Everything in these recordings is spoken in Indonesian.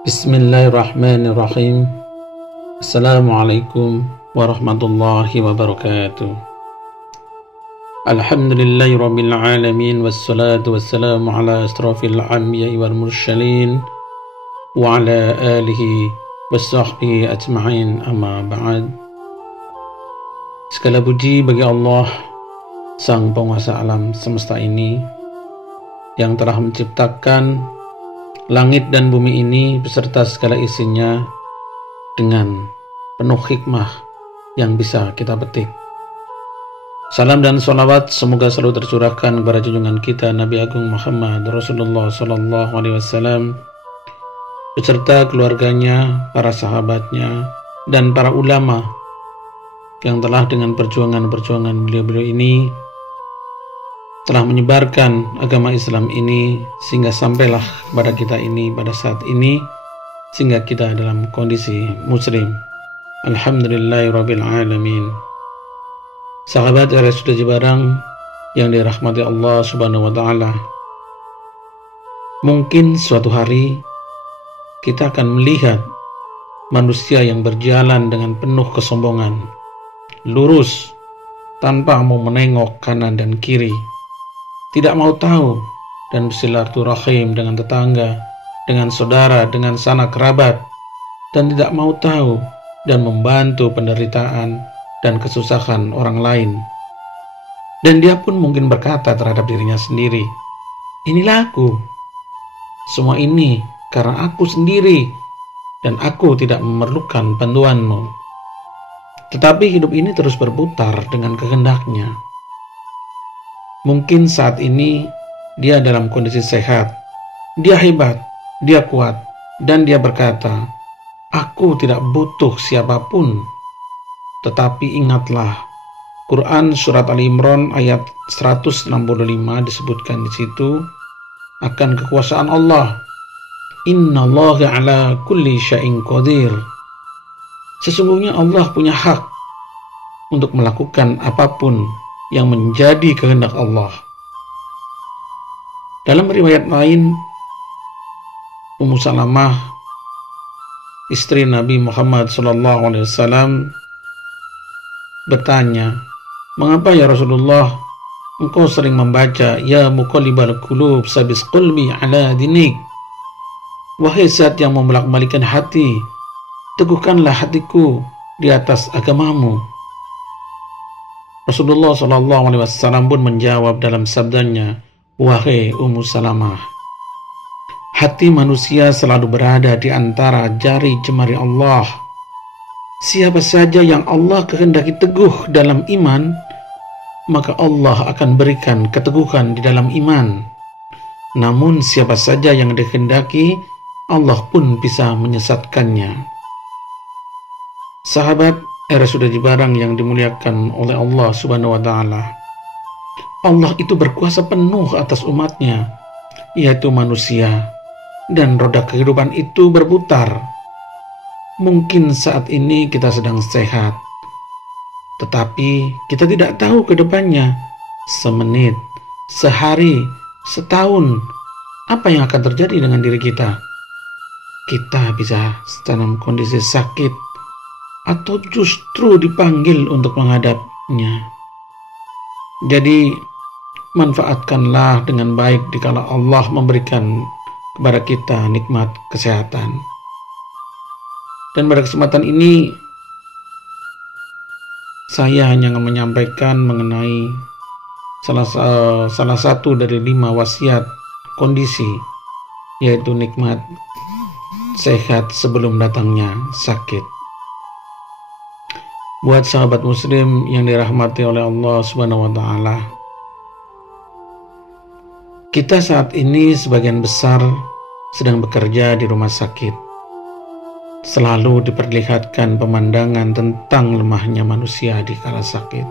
Bismillahirrahmanirrahim. Assalamualaikum warahmatullahi wabarakatuh. Alhamdulillahirabbil alamin wassalatu wassalamu ala asrofil anbiya'i wal mursalin wa ala alihi washabbihi ajma'in, amma ba'd. Segala puji bagi Allah, Sang Penguasa alam semesta ini, yang telah menciptakan langit dan bumi ini beserta segala isinya dengan penuh hikmah yang bisa kita petik. Salam dan sholawat semoga selalu tercurahkan kepada junjungan kita Nabi Agung Muhammad Rasulullah Sallallahu Alaihi Wasallam beserta keluarganya, para sahabatnya, dan para ulama yang telah dengan perjuangan beliau-beliau ini telah menyebarkan agama Islam ini sehingga sampailah kepada kita ini pada saat ini, sehingga kita dalam kondisi muslim. Alhamdulillahirabbil alamin. Sahabat RSUD Cibarang yang dirahmati Allah Subhanahu wa taala, mungkin suatu hari kita akan melihat manusia yang berjalan dengan penuh kesombongan, lurus tanpa mau menengok kanan dan kiri, tidak mau tahu dan bersilaturahim dengan tetangga, dengan saudara, dengan sanak kerabat, dan tidak mau tahu dan membantu penderitaan dan kesusahan orang lain. Dan dia pun mungkin berkata terhadap dirinya sendiri, inilah aku, semua ini karena aku sendiri dan aku tidak memerlukan bantuanmu. Tetapi hidup ini terus berputar dengan kehendaknya. Mungkin saat ini dia dalam kondisi sehat, dia hebat, dia kuat, dan dia berkata, aku tidak butuh siapapun. Tetapi ingatlah, Quran surat Ali Imran ayat 165 disebutkan di situ akan kekuasaan Allah. Innallaha ala kulli syai'in qadir. Sesungguhnya Allah punya hak untuk melakukan apapun yang menjadi kehendak Allah. Dalam riwayat lain, Ummu Salamah, istri Nabi Muhammad SAW, bertanya, mengapa ya Rasulullah engkau sering membaca ya muqallibal qulub sabis qalbi ala dinik? Wahai zat yang membolak-balikan hati, teguhkanlah hatiku di atas agamamu. Rasulullah SAW pun menjawab dalam sabdanya, wahai Ummu Salamah, hati manusia selalu berada di antara jari jemari Allah. Siapa saja yang Allah kehendaki teguh dalam iman, maka Allah akan berikan keteguhan di dalam iman. Namun siapa saja yang dikehendaki, Allah pun bisa menyesatkannya. Sahabat RSUD Cibarang yang dimuliakan oleh Allah Subhanahu wa taala, Allah itu berkuasa penuh atas umatnya, yaitu manusia, dan roda kehidupan itu berputar. Mungkin saat ini kita sedang sehat, tetapi kita tidak tahu ke depannya, semenit, sehari, setahun, apa yang akan terjadi dengan diri kita. Kita bisa dalam kondisi sakit, atau justru dipanggil untuk menghadapnya. Jadi manfaatkanlah dengan baik dikala Allah memberikan kepada kita nikmat kesehatan. Dan pada kesempatan ini saya hanya ingin menyampaikan mengenai salah satu dari 5 wasiat kondisi, yaitu nikmat sehat sebelum datangnya sakit. Buat sahabat muslim yang dirahmati oleh Allah Subhanahu wa taala, kita saat ini sebagian besar sedang bekerja di rumah sakit. Selalu diperlihatkan pemandangan tentang lemahnya manusia di kala sakit.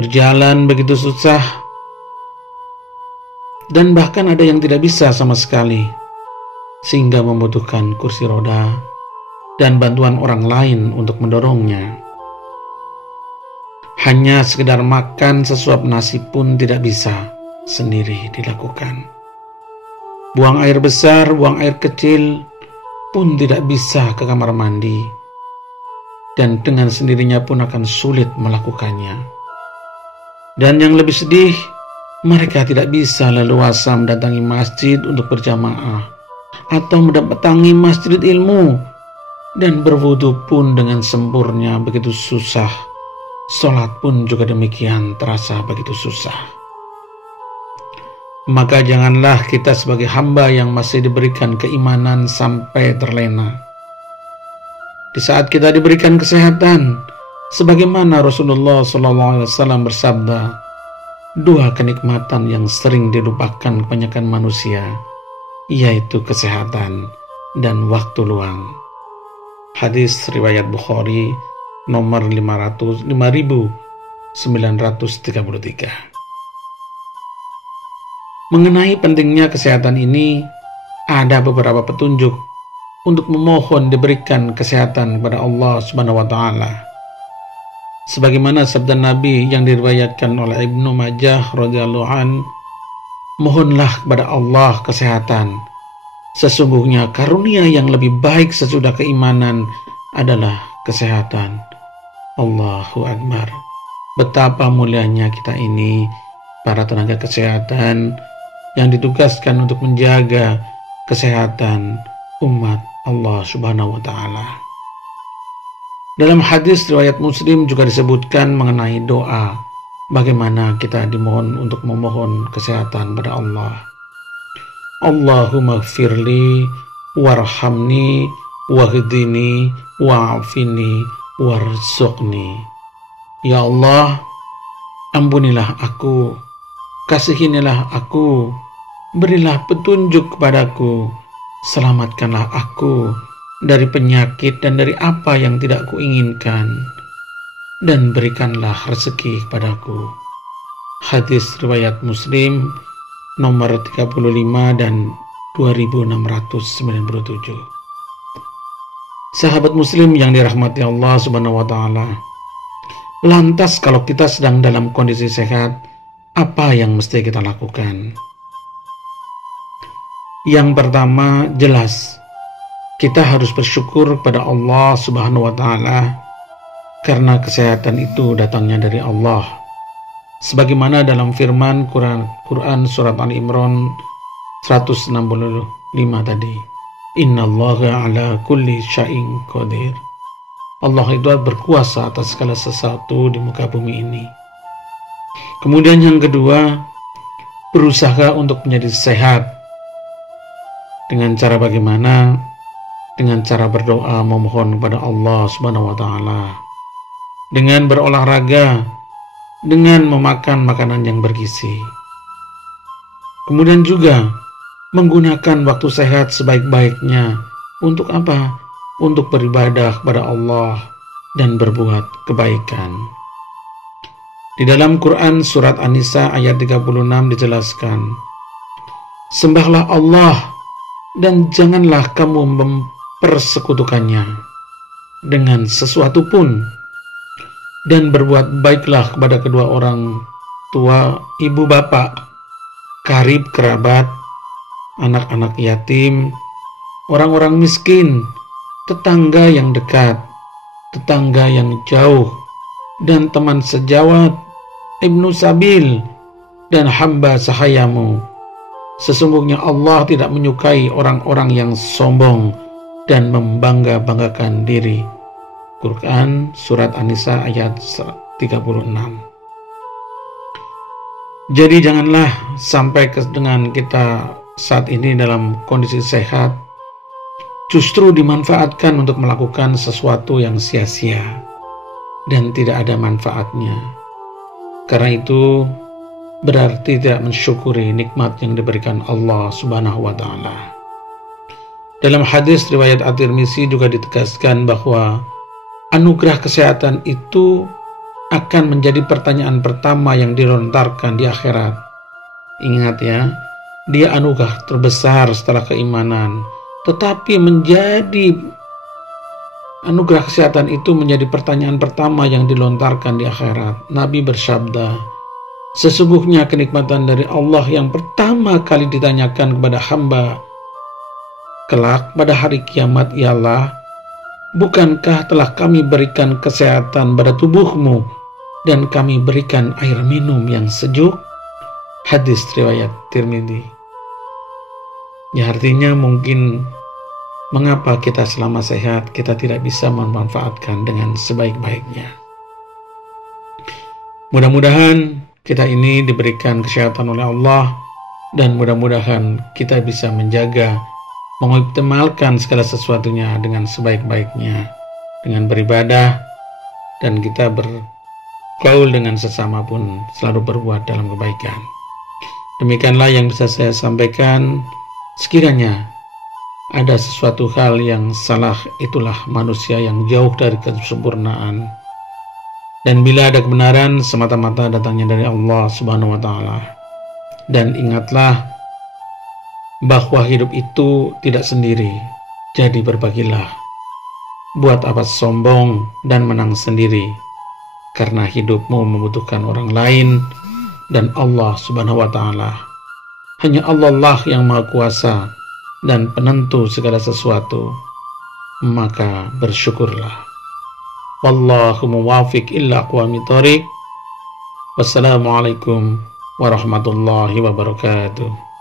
Berjalan begitu susah, dan bahkan ada yang tidak bisa sama sekali, sehingga membutuhkan kursi roda dan bantuan orang lain untuk mendorongnya. Hanya sekedar makan sesuap nasi pun tidak bisa sendiri dilakukan. Buang air besar, buang air kecil pun tidak bisa ke kamar mandi, dan dengan sendirinya pun akan sulit melakukannya. Dan yang lebih sedih, mereka tidak bisa leluasa mendatangi masjid untuk berjamaah atau mendatangi masjid ilmu, dan berwudu pun dengan sempurna begitu susah. Sholat pun juga demikian terasa begitu susah. Maka janganlah kita sebagai hamba yang masih diberikan keimanan sampai terlena. Di saat kita diberikan kesehatan, sebagaimana Rasulullah SAW bersabda, dua kenikmatan yang sering dilupakan kebanyakan manusia, yaitu kesehatan dan waktu luang. Hadis riwayat Bukhari nomor 5933. Mengenai pentingnya kesehatan ini, ada beberapa petunjuk untuk memohon diberikan kesehatan kepada Allah Subhanahu wa taala. Sebagaimana sabda Nabi yang diriwayatkan oleh Ibnu Majah radhiyallahu an, mohonlah kepada Allah kesehatan. Sesungguhnya karunia yang lebih baik sesudah keimanan adalah kesehatan. Allahu Akbar. Betapa mulianya kita ini, para tenaga kesehatan yang ditugaskan untuk menjaga kesehatan umat Allah Subhanahu wa taala. Dalam hadis riwayat Muslim juga disebutkan mengenai doa, bagaimana kita dimohon untuk memohon kesehatan pada Allah. Allahumma gfirli warhamni wahdini wa'afini warzuqni. Ya Allah, ampunilah aku, kasihinilah aku, berilah petunjuk kepadaku, selamatkanlah aku dari penyakit dan dari apa yang tidak kuinginkan, dan berikanlah rezeki kepadaku. Hadis riwayat Muslim nomor 35 dan 2697. Sahabat Muslim yang dirahmati Allah Subhanahu wa taala, lantas kalau kita sedang dalam kondisi sehat, apa yang mesti kita lakukan? Yang pertama, jelas kita harus bersyukur kepada Allah Subhanahu wa taala karena kesehatan itu datangnya dari Allah. Sebagaimana dalam firman Quran surat Ali Imran 165 tadi, innallaha ala kulli syai'in qadir. Allah itu berkuasa atas segala sesuatu di muka bumi ini. Kemudian yang kedua, berusaha untuk menjadi sehat. Dengan cara bagaimana? Dengan cara berdoa memohon kepada Allah Subhanahu wa taala. Dengan berolahraga, dengan memakan makanan yang bergizi. Kemudian juga menggunakan waktu sehat sebaik-baiknya. Untuk apa? Untuk beribadah kepada Allah dan berbuat kebaikan. Di dalam Quran surat An-Nisa ayat 36 dijelaskan, sembahlah Allah dan janganlah kamu mempersekutukannya dengan sesuatu pun, dan berbuat baiklah kepada kedua orang tua, ibu bapak, karib kerabat, anak-anak yatim, orang-orang miskin, tetangga yang dekat, tetangga yang jauh, dan teman sejawat, ibnu sabil, dan hamba sahayamu. Sesungguhnya Allah tidak menyukai orang-orang yang sombong dan membangga-banggakan diri. Quran surat An-Nisa ayat 36. Jadi janganlah sampai dengan kita saat ini dalam kondisi sehat justru dimanfaatkan untuk melakukan sesuatu yang sia-sia dan tidak ada manfaatnya. Karena itu berarti tidak mensyukuri nikmat yang diberikan Allah Subhanahu wa taala. Dalam hadis riwayat At-Tirmizi juga ditegaskan bahwa anugerah kesehatan itu akan menjadi pertanyaan pertama yang dilontarkan di akhirat. Ingat ya, dia anugerah terbesar setelah keimanan, tetapi menjadi anugerah kesehatan itu menjadi pertanyaan pertama yang dilontarkan di akhirat. Nabi bersabda, Sesungguhnya kenikmatan dari Allah yang pertama kali ditanyakan kepada hamba kelak pada hari kiamat ialah, bukankah telah kami berikan kesehatan pada tubuhmu dan kami berikan air minum yang sejuk? Hadis riwayat Tirmidzi. Ya, artinya mungkin mengapa kita selama sehat kita tidak bisa memanfaatkan dengan sebaik-baiknya. Mudah-mudahan kita ini diberikan kesehatan oleh Allah dan mudah-mudahan kita bisa menjaga, mengoptimalkan segala sesuatunya dengan sebaik-baiknya, dengan beribadah, dan kita bergaul dengan sesama pun selalu berbuat dalam kebaikan. Demikianlah yang bisa saya sampaikan. Sekiranya ada sesuatu hal yang salah, itulah manusia yang jauh dari kesempurnaan. Dan bila ada kebenaran, semata-mata datangnya dari Allah Subhanahu wa Ta'ala. Dan ingatlah bahwa hidup itu tidak sendiri, jadi berbagilah. Buat apa sombong dan menang sendiri, karena hidupmu membutuhkan orang lain dan Allah Subhanahu wa Ta'ala. Hanya Allah lah yang Maha Kuasa dan penentu segala sesuatu, maka bersyukurlah. Wallahu muwafiq illa aqwamit thoriq. Wassalamualaikum warahmatullahi wabarakatuh.